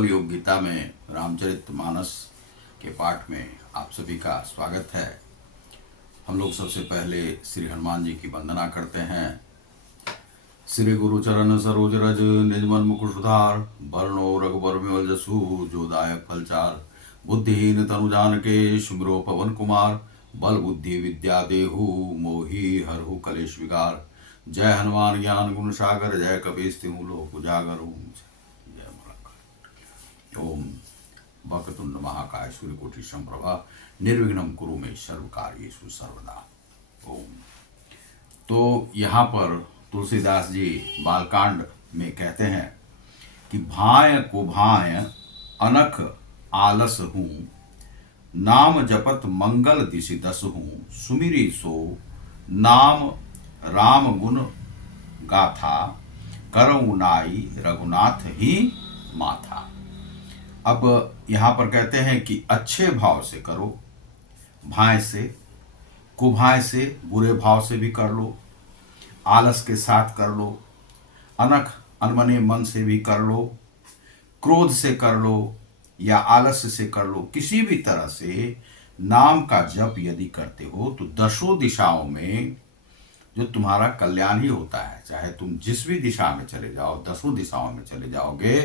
नवल योग गीता में रामचरितमानस के पाठ में आप सभी का स्वागत है। हम लोग सबसे पहले श्री हनुमान जी की वंदना करते हैं। श्री गुरु चरण सरोज रज निज मन मुकुर सुधार, वरणो रघुबर विमल जसु जो दायक फलचार। बुद्धिहीन तनु जानके सुमिरो पवन कुमार, बल बुद्धि विद्या देहु मोहि हरहु कलेश विकार। जय हनुमान ज्ञान गुण सागर, जय कपीस तिहु लोक उजागर। ओम वक्रतुंड महाकाय सूर्यकोटि समप्रभा, निर्विघ्नं कुरु मे सर्व कार्येषु सर्वदा। ओम। तो यहाँ पर तुलसीदास जी बालकांड में कहते हैं कि भाय को भाय अनख आलस हूँ, नाम जपत मंगल दिशि दस हूँ। सुमिरी सो नाम राम गुण गाथा, करऊ नाई रघुनाथ ही माथा। अब यहाँ पर कहते हैं कि अच्छे भाव से करो, भाय से, कुभाय से, बुरे भाव से भी कर लो, आलस के साथ कर लो, अनख अनमने मन से भी कर लो, क्रोध से कर लो या आलस्य से कर लो। किसी भी तरह से नाम का जप यदि करते हो तो दसों दिशाओं में जो तुम्हारा कल्याण ही होता है। चाहे तुम जिस भी दिशा में चले जाओ, दसों दिशाओं में चले जाओगे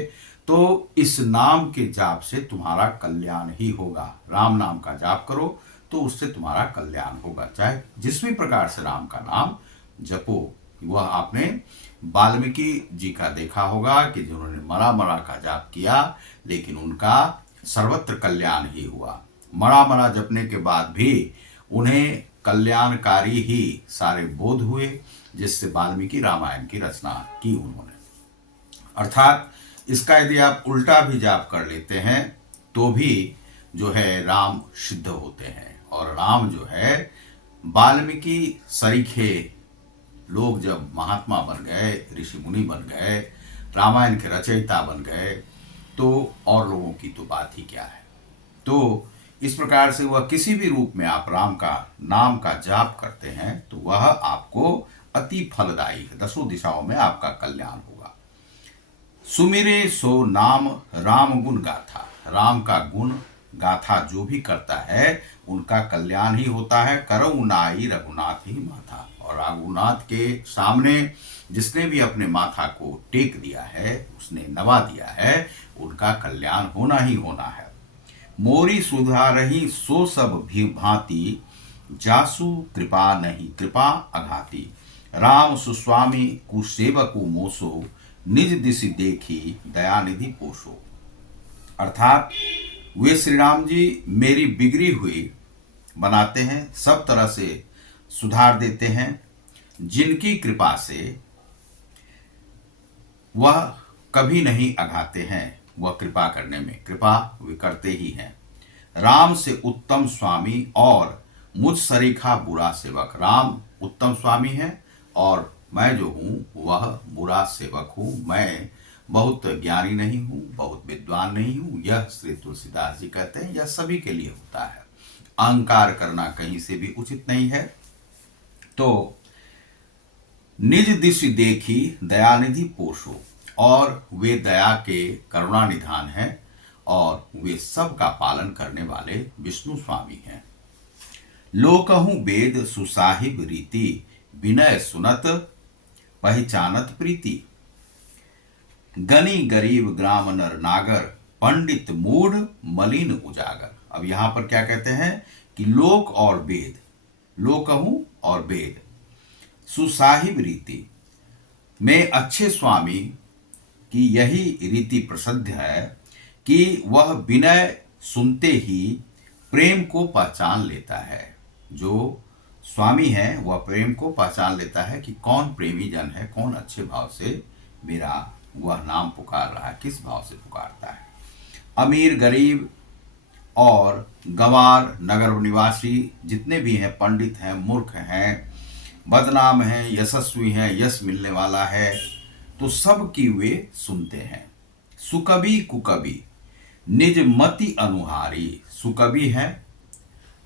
तो इस नाम के जाप से तुम्हारा कल्याण ही होगा। राम नाम का जाप करो तो उससे तुम्हारा कल्याण होगा। चाहे जिस भी प्रकार से राम का नाम जपो। वह आपने वाल्मीकि जी का देखा होगा कि जिन्होंने मरा मरा का जाप किया लेकिन उनका सर्वत्र कल्याण ही हुआ। मरा मरा जपने के बाद भी उन्हें कल्याणकारी ही सारे बोध हुए, जिससे वाल्मीकि रामायण की रचना की उन्होंने। अर्थात इसका यदि आप उल्टा भी जाप कर लेते हैं तो भी जो है राम सिद्ध होते हैं। और राम जो है वाल्मीकि सरीखे लोग जब महात्मा बन गए, ऋषि मुनि बन गए, रामायण के रचयिता बन गए, तो और लोगों की तो बात ही क्या है। तो इस प्रकार से वह किसी भी रूप में आप राम का नाम का जाप करते हैं तो वह आपको अति फलदायी है। दसों दिशाओं में आपका कल्याण होगा। सुमिरे सो नाम राम गुण गाथा, राम का गुण गाथा जो भी करता है उनका कल्याण ही होता है। करऊ नाई रघुनाथ ही माथा, और रघुनाथ के सामने जिसने भी अपने माथा को टेक दिया है, उसने नवा दिया है, उनका कल्याण होना ही होना है। मोरी सुधा रही सो सब भी भांति, जासु कृपा नहीं कृपा अघाती। राम सुस्वामी कुसेवकु मोसो, निज दिशि देखी दयानिधि पोषो। अर्थात वे श्री राम जी मेरी बिगड़ी हुई बनाते हैं, सब तरह से सुधार देते हैं, जिनकी कृपा से वह कभी नहीं अघाते हैं। वह कृपा करने में कृपा वे करते ही हैं। राम से उत्तम स्वामी और मुझ सरीखा बुरा सेवक। राम उत्तम स्वामी है और मैं जो हूँ वह बुरा सेवक हूँ। मैं बहुत ज्ञानी नहीं हूँ, बहुत विद्वान नहीं हूँ। यह श्री तुलसीदास जी कहते हैं, यह सभी के लिए होता है। अहंकार करना कहीं से भी उचित नहीं है। तो निज दिशि देखी दयानिधि पोषो, और वे दया के करुणा निधान हैं और वे सब का पालन करने वाले विष्णु स्वामी हैं। लोकहु वेद सुसाहिब रीति, विनय सुनत पहचानत प्रीति। गनी गरीब ग्राम नर नागर, पंडित मूढ़ मलिन उजागर। अब यहां पर क्या कहते हैं कि लोक और वेद, लोकहु और वेद, सुसाहिब रीति में अच्छे स्वामी की यही रीति प्रसिद्ध है कि वह विनय सुनते ही प्रेम को पहचान लेता है। जो स्वामी है वह प्रेम को पहचान लेता है कि कौन प्रेमी जन है, कौन अच्छे भाव से मेरा वह नाम पुकार रहा है, किस भाव से पुकारता है। अमीर गरीब और गंवार नगर निवासी जितने भी हैं, पंडित हैं, मूर्ख हैं, बदनाम हैं, यशस्वी हैं, यश मिलने वाला है, तो सब की वे सुनते हैं। सुकवि कुकवि निज मति अनुहारी। सुकवि है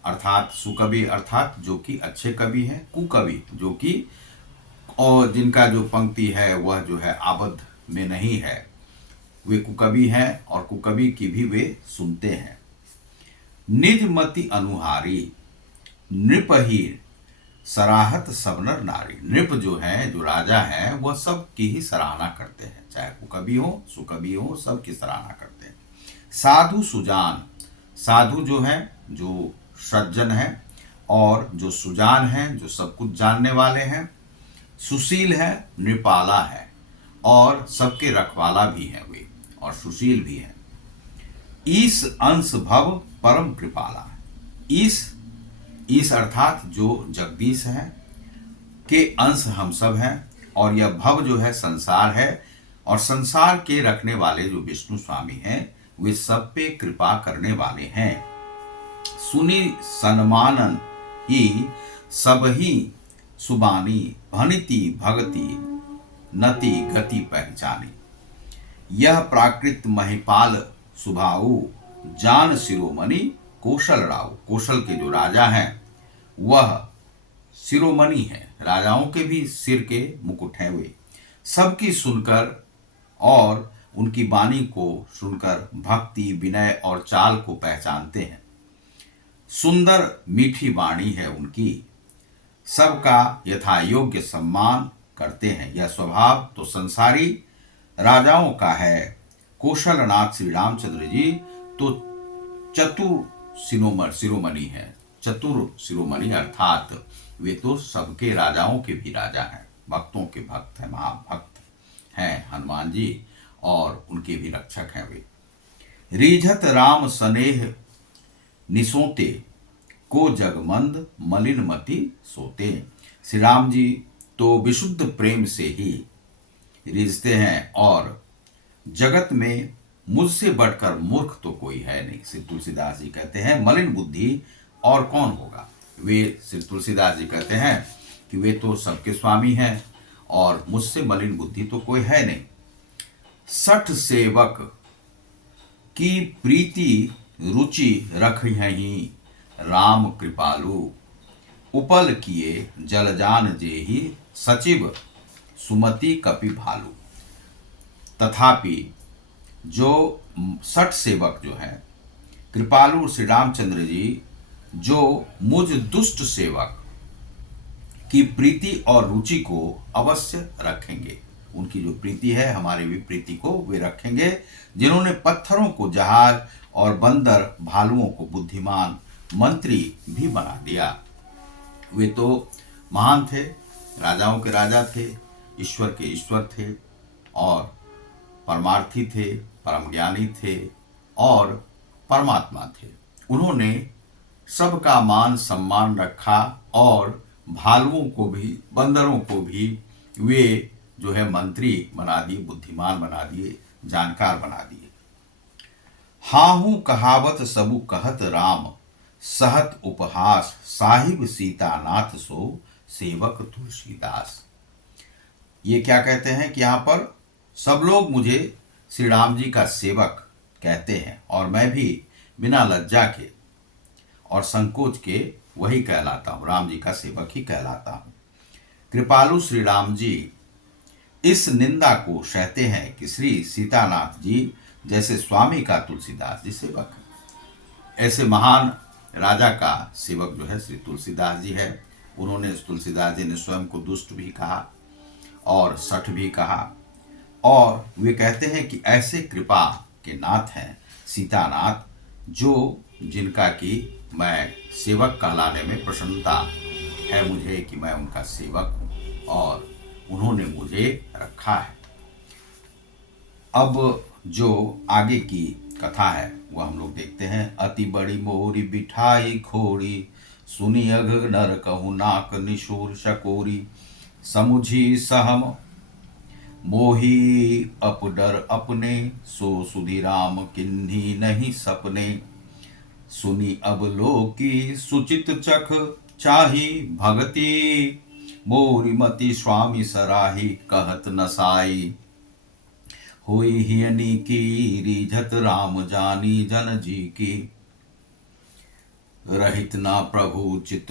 अर्थात सुकवि अर्थात जो कि अच्छे कवि हैं, कुकवि जो कि और जिनका जो पंक्ति है वह जो है आबद्ध में नहीं है, वे कुकवि हैं और कुकवि की भी वे सुनते हैं। निज मति अनुहारी नृपहीन सराहत सब नर नारी। नृप जो है, जो राजा है, वह सब की ही सराहना करते हैं, चाहे कुकवि हो सुकवि हो, सब की सराहना करते हैं। साधु सुजान, साधु जो है, जो सज्जन है, और जो सुजान है, जो सब कुछ जानने वाले हैं। सुशील है, नृपाला है, और सबके रखवाला भी है वे, और सुशील भी है। ईस अंश भव परम कृपाला। ईस अर्थात जो जगदीश है के अंश हम सब हैं, और यह भव जो है संसार है, और संसार के रखने वाले जो विष्णु स्वामी हैं, वे सब पे कृपा करने वाले हैं। सुनी सन्मानन ही सब ही सुबानी, भनिति भगति नति गति पहचानी। यह प्राकृत महिपाल सुभाऊ, जान शिरोमणि कौशल राव। कौशल के जो राजा हैं वह शिरोमणि है, राजाओं के भी सिर के मुकुट हैं वे। सबकी सुनकर और उनकी वाणी को सुनकर भक्ति विनय और चाल को पहचानते हैं। सुंदर मीठी वाणी है उनकी, सबका यथा योग्य सम्मान करते हैं। यह स्वभाव तो संसारी राजाओं का है। कौशलनाथ श्री रामचंद्र जी तो चतुर शिरोमणि है, चतुर शिरोमणि अर्थात वे तो सबके राजाओं के भी राजा हैं, भक्तों के भक्त हैं, महाभक्त हैं हनुमान जी, और उनके भी रक्षक हैं वे। रीझत राम स्नेह निसोते, को जगमंद मलिन मति सोते। श्री राम जी तो विशुद्ध प्रेम से ही रिझते हैं, और जगत में मुझसे बढ़कर मूर्ख तो कोई है नहीं। श्री तुलसीदास जी कहते हैं मलिन बुद्धि और कौन होगा। वे श्री तुलसीदास जी कहते हैं कि वे तो सबके स्वामी हैं, और मुझसे मलिन बुद्धि तो कोई है नहीं। सठ सेवक की प्रीति रुचि रख ही राम कृपालु, उपल किए जलजान जेहि सचिव सुमति कपि भालू। तथापि जो सठ सेवक जो है कृपालु श्री रामचंद्र जी, जो मुझ दुष्ट सेवक की प्रीति और रुचि को अवश्य रखेंगे, उनकी जो प्रीति है हमारी भी प्रीति को वे रखेंगे। जिन्होंने पत्थरों को जहाज और बंदर भालुओं को बुद्धिमान मंत्री भी बना दिया। वे तो महान थे, राजाओं के राजा थे, ईश्वर के ईश्वर थे, और परमार्थी थे, परम ज्ञानी थे, और परमात्मा थे। उन्होंने सबका मान सम्मान रखा, और भालुओं को भी बंदरों को भी वे जो है मंत्री बना दिए, बुद्धिमान बना दिए, जानकार बना दिए। हाहू कहावत सबु कहत राम, सहत उपहास साहिब सीतानाथ सो सेवक तुलसीदास। ये क्या कहते हैं कि यहाँ पर सब लोग मुझे श्री राम जी का सेवक कहते हैं, और मैं भी बिना लज्जा के और संकोच के वही कहलाता हूँ, राम जी का सेवक ही कहलाता हूँ। कृपालु श्री राम जी इस निंदा को सहते हैं कि श्री सीतानाथ जी जैसे स्वामी का तुलसीदास जी सेवक है। ऐसे महान राजा का सेवक जो है श्री तुलसीदास जी है। उन्होंने तुलसीदास जी ने स्वयं को दुष्ट भी कहा और सठ भी कहा, और वे कहते हैं कि ऐसे कृपा के नाथ हैं सीतानाथ, जो जिनका कि मैं सेवक कहलाने में प्रसन्नता है मुझे कि मैं उनका सेवक हूँ, और उन्होंने मुझे रखा है। अब जो आगे की कथा है वह हम लोग देखते हैं। अति बड़ी मोरी बिठाई खोरी, सुनी अघ नर कहु नाक निशूर शकोरी, समुझी सहम मोही अपडर अपने, सो सुधि राम किन्ही नहीं सपने, सुनी अब लोकी सुचित चख चाही भगति, मोरी मति स्वामी सराही कहत नसाई, होई हियनी की रिझत राम जानी जन जी की, रहित ना प्रभु चित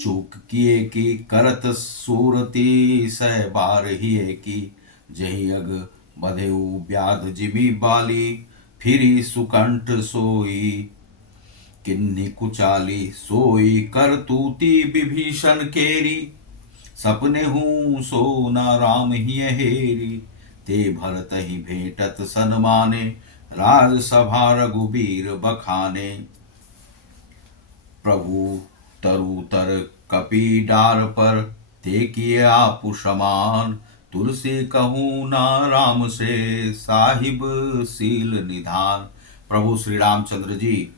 चूक किए की, करत सूरती सह बार हिए की, जही अग बधेउ व्याध जिमी बाली, फिरी सुकंठ सोई। किन्नी कुचाली सोई करतूती विभीषण केरी, सपने हूँ सो न राम ही हेरी। ते भरत ही भेंटत सन्माने, राजसभा रघुबीर बखाने। प्रभु तरुतर कपि डार पर, ते किए आपु समान। तुलसी कहूँ ना राम से, साहिब सील निधान। प्रभु श्री रामचंद्र जी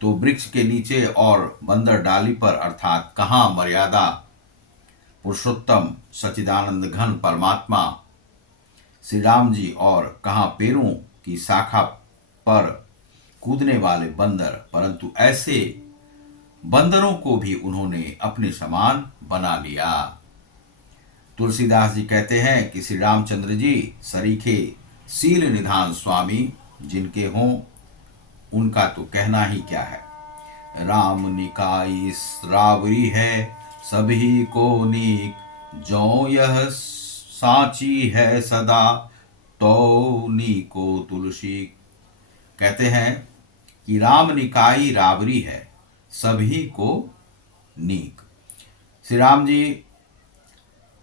तो वृक्ष के नीचे और बंदर डाली पर, अर्थात कहाँ मर्यादा पुरुषोत्तम सच्चिदानंद घन परमात्मा श्री राम जी, और कहाँ पेड़ों की शाखा पर कूदने वाले बंदर, परंतु ऐसे बंदरों को भी उन्होंने अपने समान बना लिया। तुलसीदास जी कहते हैं कि श्री रामचंद्र जी सरीखे सील निधान स्वामी, जिनके हों उनका तो कहना ही क्या है। राम निकाई रावरी है, सभी को नीक। जो यह साची है सदा, तो नीको तुलसी। कहते हैं कि राम निकाई रावरी है, सभी को नीक। श्री राम जी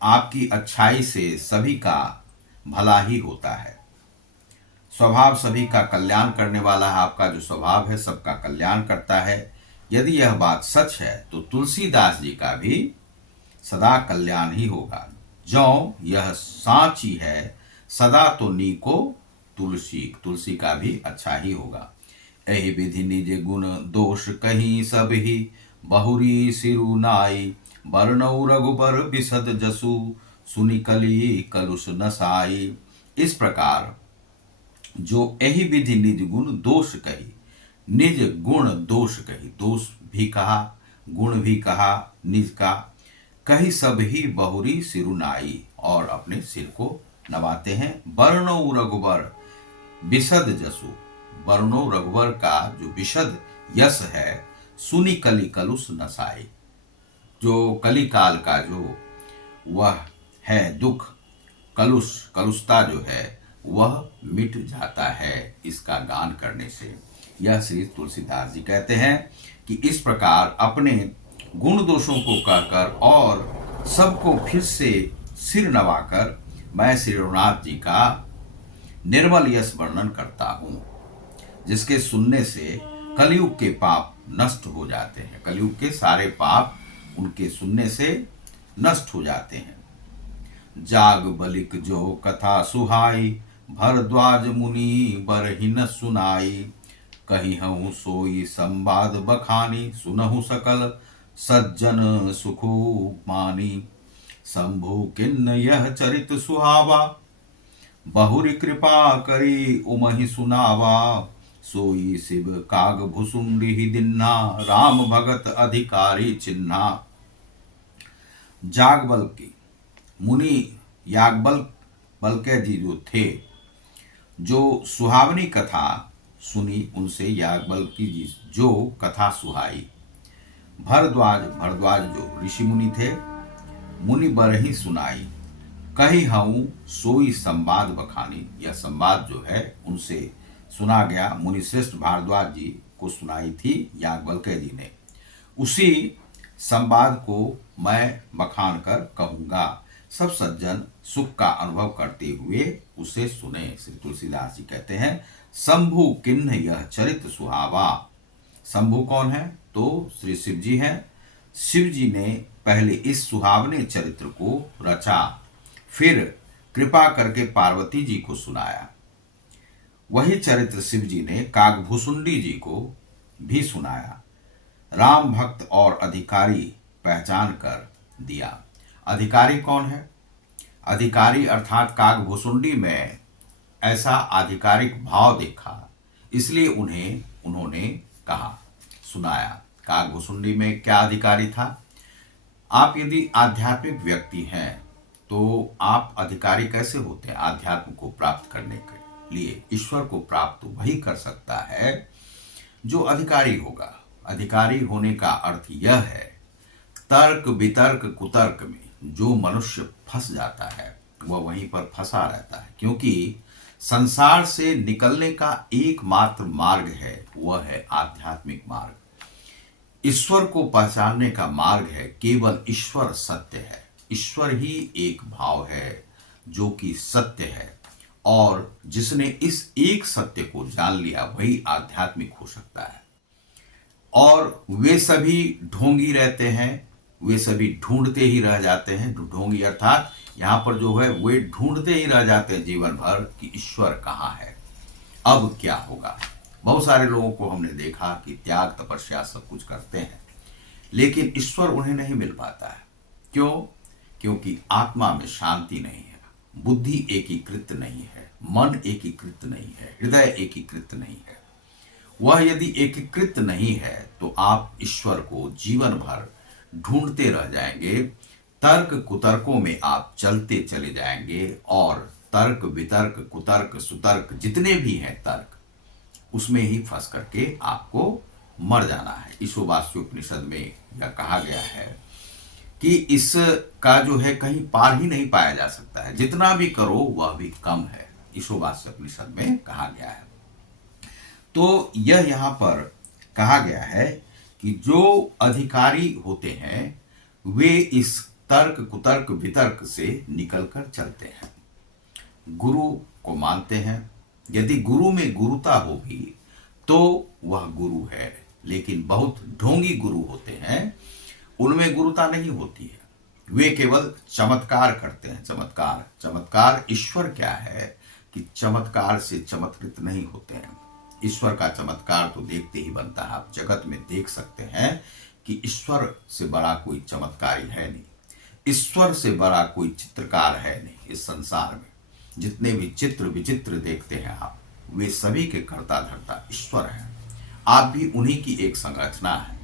आपकी अच्छाई से सभी का भला ही होता है। स्वभाव सभी का कल्याण करने वाला है। आपका जो स्वभाव है सबका कल्याण करता है। यदि यह बात सच है तो तुलसीदास जी का भी सदा कल्याण ही होगा। जो यह साची है सदा, तो नीको तुलसी, तुलसी का भी अच्छा ही होगा। एहि विधि निज गुण दोष कहीं सब ही, बहुरी सिरु नाई। बरनऊ रघुबर बिसद जसु, सुनि कली कलुष नसाई। इस प्रकार जो एहि विधि निज गुण दोष कही, निज गुण दोष कही, दोष भी कहा गुण भी कहा निज का, कही सब ही बहुरी सिरुनाई, और अपने सिर को नवाते हैं। बरनऊ रघुबर विशद जसु, बरनो रघुबर का जो विशद यश है, सुनी कली कलुष नसाई, जो कली काल का जो वह है दुख, कलुष कलुषता जो है वह मिट जाता है इसका गान करने से। यह श्री तुलसीदास जी कहते हैं कि इस प्रकार अपने गुण दोषों को कहकर और सबको फिर से सिर नवाकर मैं श्री रघुनाथ जी का निर्मल यश वर्णन करता हूँ, जिसके सुनने से कलयुग के पाप नष्ट हो जाते हैं। कलयुग के सारे पाप उनके सुनने से नष्ट हो जाते हैं। जाग बलिक जो कथा सुहाई, भरद्वाज मुनि बरहि न सुनाई। कही हूँ सोई संवाद बखानी, सुनहु सकल सज्जन सुखु मानी। शंभु किन्न यह चरित सुहावा, बहुरी कृपा करी उमहि सुनावा। सोई शिव काग भुसुंडी दिन्ना, राम भगत अधिकारी चिन्हा। जागबल की मुनि याज्ञवल्क्य जी जो थे, जो सुहावनी कथा सुनी, उनसे याज्ञवल्क्य जी जो कथा सुहाई। भरद्वाज जो ऋषि मुनि थे, मुनि बरहि सुनाई। कही हूँ सोई संवाद बखानी, यह संवाद जो है उनसे सुना गया। मुनि श्रेष्ठ भारद्वाज जी को सुनाई थी याज्ञवल्क्य जी ने, उसी संवाद को मैं बखान कर कहूँगा। सब सज्जन सुख का अनुभव करते हुए उसे सुने। श्री तुलसीदास जी कहते हैं शंभु किन्ह यह चरित सुहावा। शंभु कौन है? तो श्री शिव जी हैं। शिव जी ने पहले इस सुहावने चरित्र को रचा, फिर कृपा करके पार्वती जी को सुनाया। वही चरित्र शिव जी ने कागभूषुंडी जी को भी सुनाया। राम भक्त और अधिकारी पहचान कर दिया। अधिकारी कौन है? अधिकारी अर्थात कागभूषुंडी में ऐसा आधिकारिक भाव देखा, इसलिए उन्होंने कहा, सुनाया। कागभूषुंडी में क्या अधिकारी था? आप यदि आध्यात्मिक व्यक्ति हैं तो आप अधिकारी कैसे होते हैं? आध्यात्म को प्राप्त करने के लिए ईश्वर को प्राप्त वही कर सकता है जो अधिकारी होगा। अधिकारी होने का अर्थ यह है, तर्क वितर्क कुतर्क में जो मनुष्य फंस जाता है वह वहीं पर फंसा रहता है, क्योंकि संसार से निकलने का एकमात्र मार्ग है, वह है आध्यात्मिक मार्ग। ईश्वर को पहचानने का मार्ग है केवल ईश्वर सत्य है। ईश्वर ही एक भाव है जो कि सत्य है, और जिसने इस एक सत्य को जान लिया वही आध्यात्मिक हो सकता है। और वे सभी ढोंगी रहते हैं, वे सभी ढूंढते ही रह जाते हैं। ढोंगी अर्थात यहाँ पर जो है वे ढूंढते ही रह जाते हैं जीवन भर कि ईश्वर कहाँ है, अब क्या होगा। बहुत सारे लोगों को हमने देखा कि त्याग तपस्या सब कुछ करते हैं, लेकिन ईश्वर उन्हें नहीं मिल पाता है। क्यों? क्योंकि आत्मा में शांति नहीं है, बुद्धि एकीकृत नहीं है, मन एकीकृत नहीं है, हृदय एकीकृत नहीं है। वह यदि एकीकृत नहीं है तो आप ईश्वर को जीवन भर ढूंढते रह जाएंगे। तर्क कुतर्कों में आप चलते चले जाएंगे, और तर्क वितर्क कुतर्क सुतर्क जितने भी हैं तर्क, उसमें ही फंस करके आपको मर जाना है। ईशोवास्योपनिषद में यह कहा गया है कि इसका जो है कहीं पार ही नहीं पाया जा सकता है, जितना भी करो वह भी कम है। ईशोवास्योपनिषद में कहा गया है। तो यह यहाँ पर कहा गया है कि जो अधिकारी होते हैं वे इस तर्क कुतर्क वितर्क से निकलकर चलते हैं, गुरु को मानते हैं। यदि गुरु में गुरुता होगी तो वह गुरु है, लेकिन बहुत ढोंगी गुरु होते हैं, उनमें गुरुता नहीं होती है। वे केवल चमत्कार करते हैं। चमत्कार, चमत्कार ईश्वर क्या है कि चमत्कार से चमत्कृत नहीं होते हैं। ईश्वर का चमत्कार तो देखते ही बनता है। आप जगत में देख सकते हैं कि ईश्वर से बड़ा कोई चमत्कारी है नहीं, ईश्वर से बड़ा कोई चित्रकार है नहीं। इस संसार में जितने भी चित्र विचित्र देखते हैं आप, वे सभी के कर्ता धर्ता ईश्वर हैं। आप भी उन्हीं की एक संरचना है।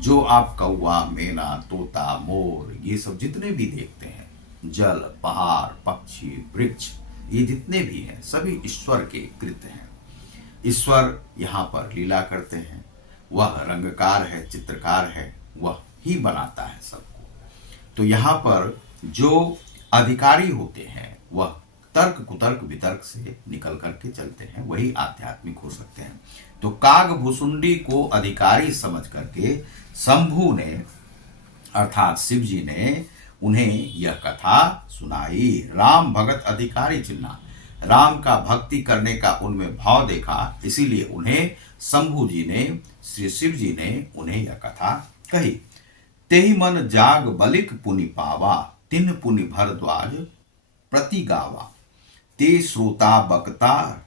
जो आप कौवा, मैना, तोता, मोर, ये सब जितने भी देखते हैं, जल, पहाड़, पक्षी, वृक्ष, ये जितने भी हैं सभी ईश्वर के कृत्य हैं। ईश्वर यहाँ पर लीला करते हैं। वह रंगकार है, चित्रकार है, वह ही बनाता है सबको। तो यहाँ पर जो अधिकारी होते हैं वह तर्क कुतर्क वितर्क से निकल करके चलते हैं, वही आध्यात्मिक हो सकते हैं। तो काग भुसुंडी को अधिकारी समझ करके शंभु ने अर्थात शिव जी ने उन्हें यह कथा सुनाई। राम भगत अधिकारी चिन्हा, राम का भक्ति करने का उनमें भाव देखा, इसीलिए उन्हें शंभु जी ने, श्री शिव जी ने उन्हें यह कथा कही। तेहि मन जाग बलिक पुनि पावा, तिन पुनि भरद्वाज प्रति गावा। ते श्रोता बकता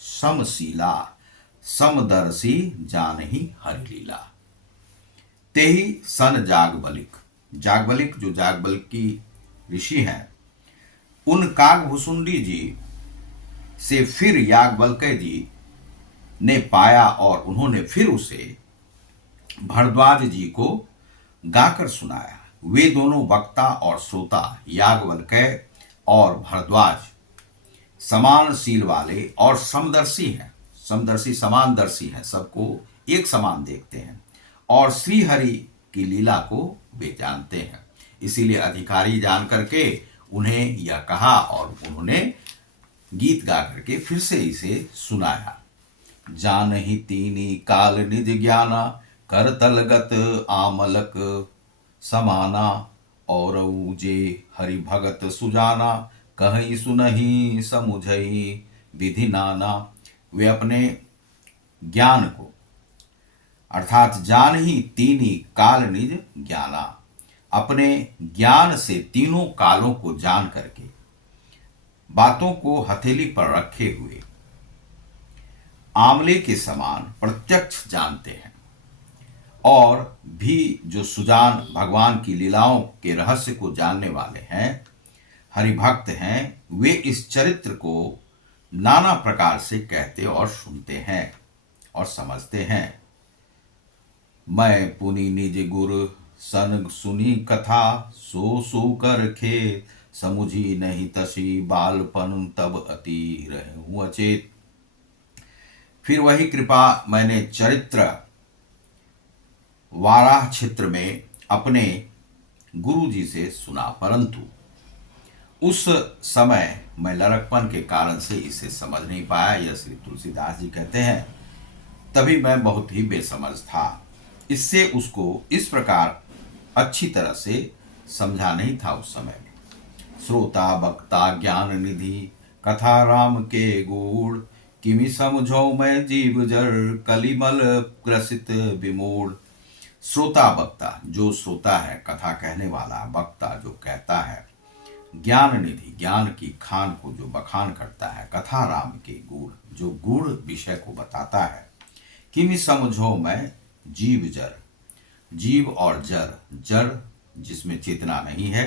समशीला, समदर्शी जानहि हरि लीला। तेहि सन जागबलिक, जागबलिक जो जागबलिक की ऋषि हैं, उन कागभुसुंडी जी से फिर याज्ञवल्क्य जी ने पाया, और उन्होंने फिर उसे भरद्वाज जी को गाकर सुनाया। वे दोनों वक्ता और श्रोता याज्ञवल्क्य और भरद्वाज समानशील वाले और समदर्शी हैं। समदर्शी समानदर्शी हैं, सबको एक समान देखते हैं, और श्री हरि की लीला को वे जानते हैं। इसीलिए अधिकारी जान करके उन्हें यह कहा, और उन्होंने गीत गा करके फिर से इसे सुनाया। जानहि तीनी काल निज ज्ञाना, कर तलगत आमलक समाना। और जे हरि भगत सुजाना, कहीं सुनहि समुझई विधि नाना। वे अपने ज्ञान को अर्थात जान ही तीनी काल निज ज्ञाना, अपने ज्ञान से तीनों कालों को जान करके बातों को हथेली पर रखे हुए आंवले के समान प्रत्यक्ष जानते हैं। और भी जो सुजान भगवान की लीलाओं के रहस्य को जानने वाले हैं, हरिभक्त हैं, वे इस चरित्र को नाना प्रकार से कहते और सुनते हैं और समझते हैं। मैं पुनि निज गुर सन सुनी कथा, सो सो कर खे समुझी नहीं तसी, बालपन तब अति रहूं अचेत। फिर वही कृपा मैंने चरित्र वाराह क्षेत्र में अपने गुरु जी से सुना, परंतु उस समय मैं लड़कपन के कारण से इसे समझ नहीं पाया, यह श्री तुलसीदास जी कहते हैं। तभी मैं बहुत ही बेसमझ था, इससे उसको इस प्रकार अच्छी तरह से समझा नहीं था उस समय में। श्रोता वक्ता ज्ञान निधि कथा राम के गूढ़, किमि समझो मैं जीव जर कलिमल ग्रसित विमूढ़। श्रोता वक्ता, जो श्रोता है, कथा कहने वाला, वक्ता जो कहता है, ज्ञान निधि ज्ञान की खान को जो बखान करता है, कथा राम के गूढ़ जो गूढ़ विषय को बताता है। किमि समझो मैं जीव जर, जीव और जर, जड़ जिसमें चेतना नहीं है,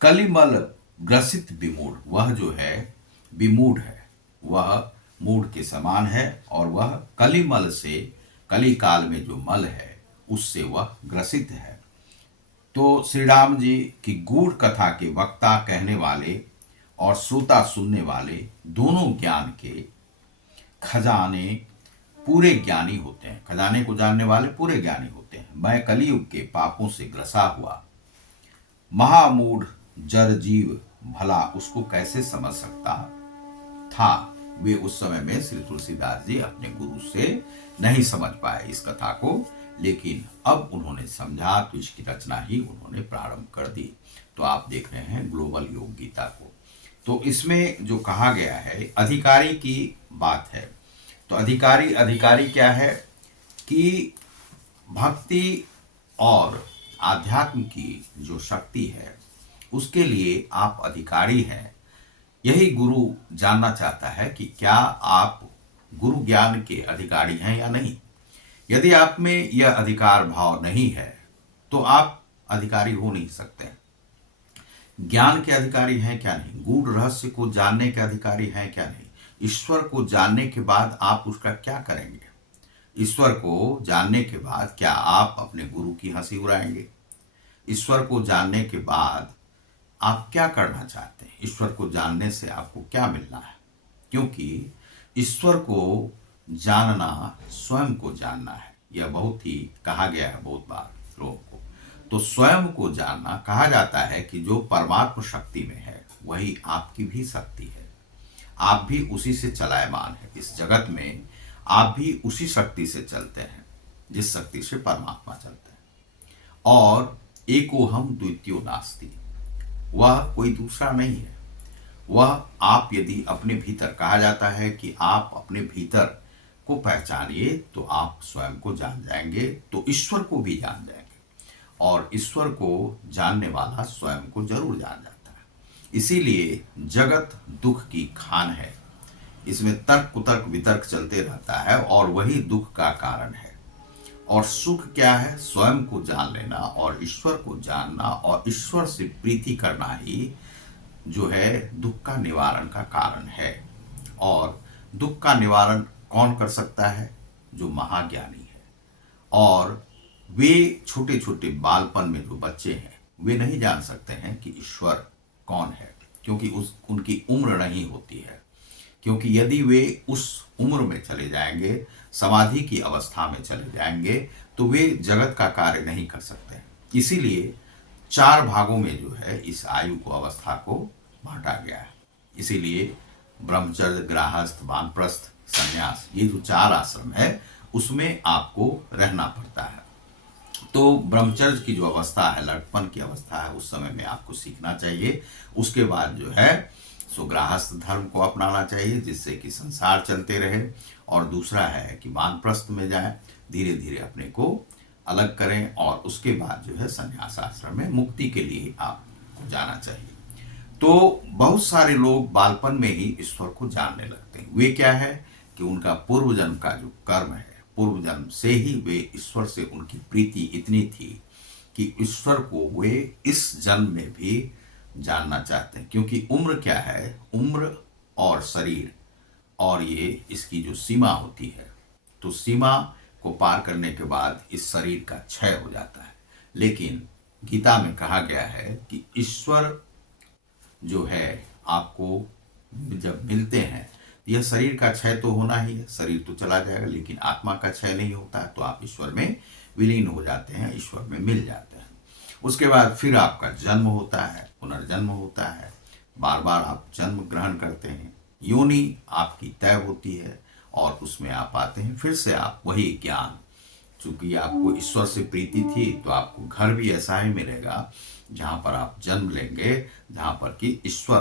कलिमल ग्रसित विमूढ़, वह जो है विमूढ़ है, वह मूढ़ के समान है, और वह कलिमल से, कली काल में जो मल है उससे वह ग्रसित है। तो श्री राम जी की गूढ़ कथा के वक्ता कहने वाले और श्रोता सुनने वाले दोनों ज्ञान के खजाने पूरे ज्ञानी होते हैं। खजाने को जानने वाले पूरे ज्ञानी होते हैं। मैं कलयुग के पापों से ग्रसा हुआ महामूढ़ जर जीव भला उसको कैसे समझ सकता था। वे उस समय में श्री तुलसीदास जी अपने गुरु से नहीं समझ पाए इस कथा को, लेकिन अब उन्होंने समझा तो इसकी रचना ही उन्होंने प्रारंभ कर दी। तो आप देख रहे हैं ग्लोबल योग गीता को। तो इसमें जो कहा गया है अधिकारी की बात है। तो अधिकारी, अधिकारी क्या है कि भक्ति और आध्यात्म की जो शक्ति है उसके लिए आप अधिकारी हैं। यही गुरु जानना चाहता है कि क्या आप गुरु ज्ञान के अधिकारी हैं या नहीं। यदि आप में यह अधिकार भाव नहीं है तो आप अधिकारी हो नहीं सकते। ज्ञान के अधिकारी हैं क्या नहीं, गूढ़ रहस्य को जानने के अधिकारी हैं क्या नहीं, ईश्वर को जानने के बाद आप उसका क्या करेंगे। ईश्वर को जानने के बाद क्या आप अपने गुरु की हंसी उड़ाएंगे। ईश्वर को जानने के बाद आप क्या करना चाहते हैं, ईश्वर को जानने से आपको क्या मिलना है। क्योंकि ईश्वर को जानना स्वयं को जानना है। यह बहुत ही कहा गया है बहुत बार लोगों को। तो स्वयं को जानना कहा जाता है कि जो परमात्म शक्ति में है वही आपकी भी शक्ति है। आप भी उसी से चलायमान है इस जगत में। आप भी उसी शक्ति से चलते हैं जिस शक्ति से परमात्मा चलते हैं। और एकोहम द्वितीयो नास्ति, वह कोई दूसरा नहीं है। वह आप यदि अपने भीतर, कहा जाता है कि आप अपने भीतर को पहचानिए तो आप स्वयं को जान जाएंगे, तो ईश्वर को भी जान जाएंगे। और ईश्वर को जानने वाला स्वयं को जरूर जान जाता है। इसीलिए जगत दुख की खान है। इसमें तर्क कुतर्क वितर्क चलते रहता है और वही दुख का कारण है। और सुख क्या है, स्वयं को जान लेना और ईश्वर को जानना और ईश्वर से प्रीति करना ही जो है दुख का निवारण का कारण है। और दुख का निवारण कौन कर सकता है, जो महाज्ञानी है। और वे छोटे छोटे बालपन में जो बच्चे हैं वे नहीं जान सकते हैं कि ईश्वर कौन है, क्योंकि उनकी उम्र नहीं होती है। क्योंकि यदि वे उस उम्र में चले जाएंगे, समाधि की अवस्था में चले जाएंगे, तो वे जगत का कार्य नहीं कर सकते। इसीलिए 4 भागों में जो है इस आयु को, अवस्था को बांटा गया है। इसीलिए ब्रह्मचर्य, गृहस्थ, वानप्रस्थ, संन्यास, ये जो 4 आश्रम है उसमें आपको रहना पड़ता है। तो ब्रह्मचर्य की जो अवस्था है, लड़कपन की अवस्था है, उस समय में आपको सीखना चाहिए। उसके बाद जो है सो गृहस्थ धर्म को अपनाना चाहिए जिससे कि संसार चलते रहे। और दूसरा है कि वानप्रस्थ में जाएं, धीरे धीरे अपने को अलग करें, और उसके बाद जो है संन्यास आश्रम में मुक्ति के लिए आपको जाना चाहिए। तो बहुत सारे लोग बालपन में ही ईश्वर को जानने लगते हैं। वे क्या है कि उनका पूर्व जन्म का जो कर्म है, पूर्व जन्म से ही वे ईश्वर से उनकी प्रीति इतनी थी कि ईश्वर को वे इस जन्म में भी जानना चाहते हैं। क्योंकि उम्र क्या है, उम्र और शरीर और ये इसकी जो सीमा होती है, तो सीमा को पार करने के बाद इस शरीर का क्षय हो जाता है। लेकिन गीता में कहा गया है कि ईश्वर जो है आपको जब मिलते हैं, यह शरीर का क्षय तो होना ही है, शरीर तो चला जाएगा, लेकिन आत्मा का क्षय नहीं होता है। तो आप ईश्वर में विलीन हो जाते हैं, ईश्वर में मिल जाते हैं। उसके बाद फिर आपका जन्म होता है, पुनर्जन्म होता है, बार बार आप जन्म ग्रहण करते हैं, योनि आपकी तय होती है और उसमें आप आते हैं, फिर से आप वही ज्ञान, चूंकि आपको ईश्वर से प्रीति थी तो आपको घर भी ऐसा ही मिलेगा जहां पर आप जन्म लेंगे, जहां पर कि ईश्वर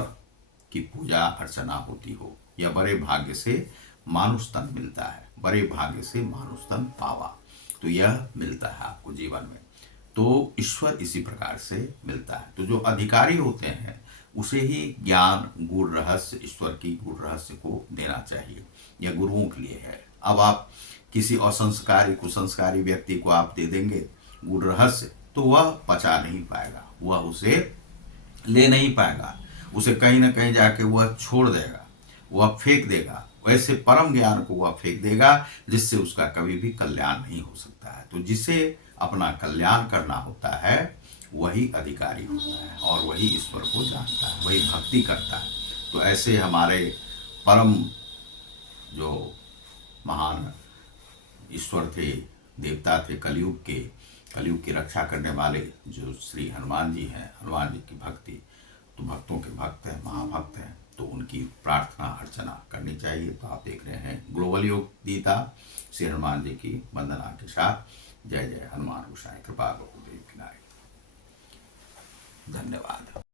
की पूजा अर्चना होती हो। या बड़े भाग्य से मानुष तन मिलता है, बड़े भाग्य से मानुष तन पावा, तो यह मिलता है आपको जीवन में। तो ईश्वर इसी प्रकार से मिलता है। तो जो अधिकारी होते हैं उसे ही ज्ञान, गूढ़ रहस्य, ईश्वर की गूढ़ रहस्य को देना चाहिए। यह गुरुओं के लिए है। अब आप किसी असंस्कारी कुसंस्कारी व्यक्ति को आप दे देंगे गूढ़ रहस्य, तो वह पचा नहीं पाएगा, वह उसे ले नहीं पाएगा, उसे कहीं ना कहीं जाके वह छोड़ देगा, वह फेंक देगा। वैसे परम ज्ञान को वह फेंक देगा जिससे उसका कभी भी कल्याण नहीं हो सकता है। तो जिसे अपना कल्याण करना होता है वही अधिकारी होता है और वही ईश्वर को जानता है, वही भक्ति करता है। तो ऐसे हमारे परम जो महान ईश्वर थे, देवता थे, कलयुग की रक्षा करने वाले जो श्री हनुमान जी हैं, हनुमान जी की भक्ति, तो भक्तों के भक्त हैं, महाभक्त हैं, तो उनकी प्रार्थना अर्चना करनी चाहिए। तो आप देख रहे हैं ग्लोबल योग गीता श्री हनुमान जी की वंदना के साथ। जय जय हनुमान गोसाई कृपा गुरुदेव की नारी। धन्यवाद।